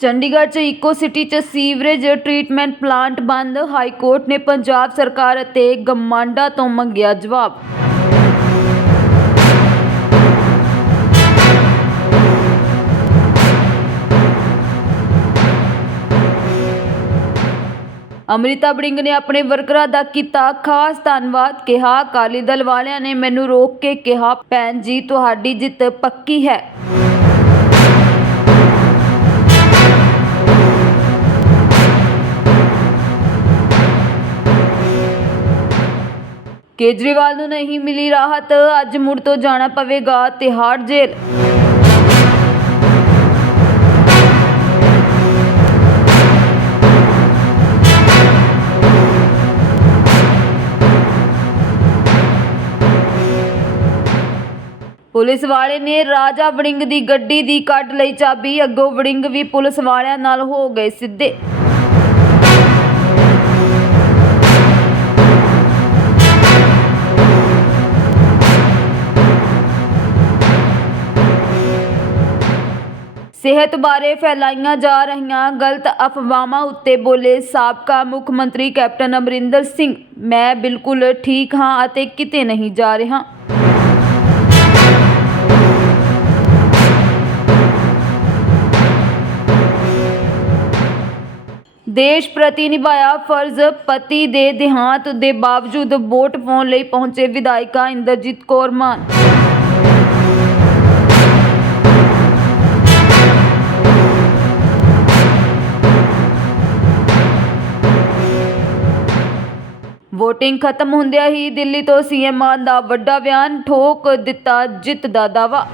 ਚੰਡੀਗੜ੍ਹ 'ਚ eco city 'ਚ sewerage treatment plant ਬੰਦ। ਹਾਈ ਕੋਰਟ ਨੇ ਪੰਜਾਬ ਸਰਕਾਰ ਅਤੇ ਗਮਾਂਡਾ ਤੋਂ ਮੰਗਿਆ ਜਵਾਬ। ਅਮ੍ਰਿਤਾ ਬੜਿੰਗ ਨੇ ਆਪਣੇ ਵਰਕਰਾਂ ਦਾ ਕੀਤਾ ਖਾਸ ਧੰਨਵਾਦ। ਕਿਹਾ, ਅਕਾਲੀ ਦਲ ਵਾਲਿਆਂ ਨੇ ਮੈਨੂੰ ਰੋਕ ਕੇ ਕਿਹਾ, ਭੈਣ ਜੀ, ਤੁਹਾਡੀ ਜਿੱਤ ਪੱਕੀ ਹੈ। ਕੇਜਰੀਵਾਲ ਨੂੰ ਨਹੀਂ ਮਿਲੀ ਰਾਹਤ, ਅੱਜ ਮੁੜ ਤੋਂ ਜਾਣਾ ਪਵੇਗਾ ਤਿਹਾੜ ਜੇਲ੍ਹ। ਪੁਲਿਸ ਵਾਲੇ ਨੇ ਰਾਜਾ ਵੜਿੰਗ ਦੀ ਗੱਡੀ ਦੀ ਕੱਢ ਲਈ ਚਾਬੀ, ਅੱਗੋਂ ਵੜਿੰਗ ਵੀ ਪੁਲਿਸ ਵਾਲਿਆਂ ਨਾਲ ਹੋ ਗਏ ਸਿੱਧੇ। ਸਿਹਤ ਬਾਰੇ ਫੈਲਾਈਆਂ ਜਾ ਰਹੀਆਂ ਗਲਤ ਅਫਵਾਹਾਂ ਉੱਤੇ ਬੋਲੇ ਸਾਬਕਾ ਮੁੱਖ ਮੰਤਰੀ ਕੈਪਟਨ ਅਮਰਿੰਦਰ ਸਿੰਘ, ਮੈਂ ਬਿਲਕੁਲ ਠੀਕ ਹਾਂ ਅਤੇ ਕਿਤੇ ਨਹੀਂ ਜਾ ਰਿਹਾ। ਦੇਸ਼ ਪ੍ਰਤੀ ਨਿਭਾਇਆ ਫਰਜ਼, ਪਤੀ ਦੇ ਦੇਹਾਂਤ ਦੇ ਬਾਵਜੂਦ ਵੋਟ ਪਾਉਣ ਲਈ ਪਹੁੰਚੇ ਵਿਧਾਇਕਾ ਇੰਦਰਜੀਤ ਕੌਰ ਮਾਨ। ਵੋਟਿੰਗ ਖਤਮ ਹੁੰਦਿਆਂ ਹੀ ਦਿੱਲੀ ਤੋਂ ਸੀਐਮ ਮਾਨ ਦਾ ਵੱਡਾ ਬਿਆਨ ਠੋਕ ਦਿੱਤਾ, ਜਿੱਤ ਦਾ ਦਾਵਾ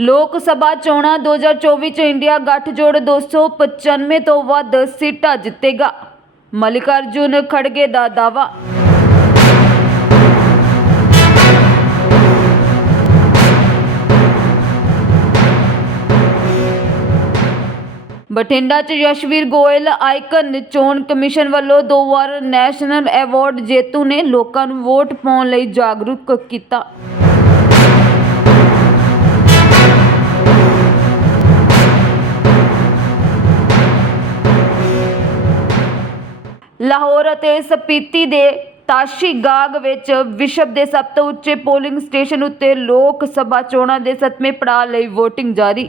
ਲੋਕ ਸਭਾ ਚੋਣਾਂ 2024 ਚ ਇੰਡੀਆ ਗੱਠਜੋੜ 295 ਤੋਂ ਵੱਧ ਸੀਟਾਂ ਜਿੱਤੇਗਾ। ਮਲਿਕਾਰਜੁਨ ਖੜਗੇ ਦਾ ਦਾਵਾ ਬਠਿੰਡਾ ਚ ਯਸ਼ਵੀਰ ਗੋਇਲ, ਆਈਕਨ ਚੋਣ ਕਮਿਸ਼ਨ ਵੱਲੋਂ ਦੋ ਵਾਰ ਨੈਸ਼ਨਲ ਐਵਾਰਡ ਜੇਤੂ ਨੇ ਲੋਕਾਂ ਨੂੰ ਵੋਟ ਪਾਉਣ ਲਈ ਜਾਗਰੂਕ ਕੀਤਾ। ਲਾਹੌਰ ਅਤੇ ਸਪੀਤੀ ਦੇ ਤਾਸ਼ੀ ਗਾਗ ਵਿੱਚ ਵਿਸ਼ਵ ਦੇ ਸਭ ਤੋਂ ਉੱਚੇ ਪੋਲਿੰਗ ਸਟੇਸ਼ਨ ਉੱਤੇ ਲੋਕ ਸਭਾ ਚੋਣਾਂ ਦੇ ਸੱਤਵੇਂ ਪੜਾਅ ਲਈ VOTING ਜਾਰੀ।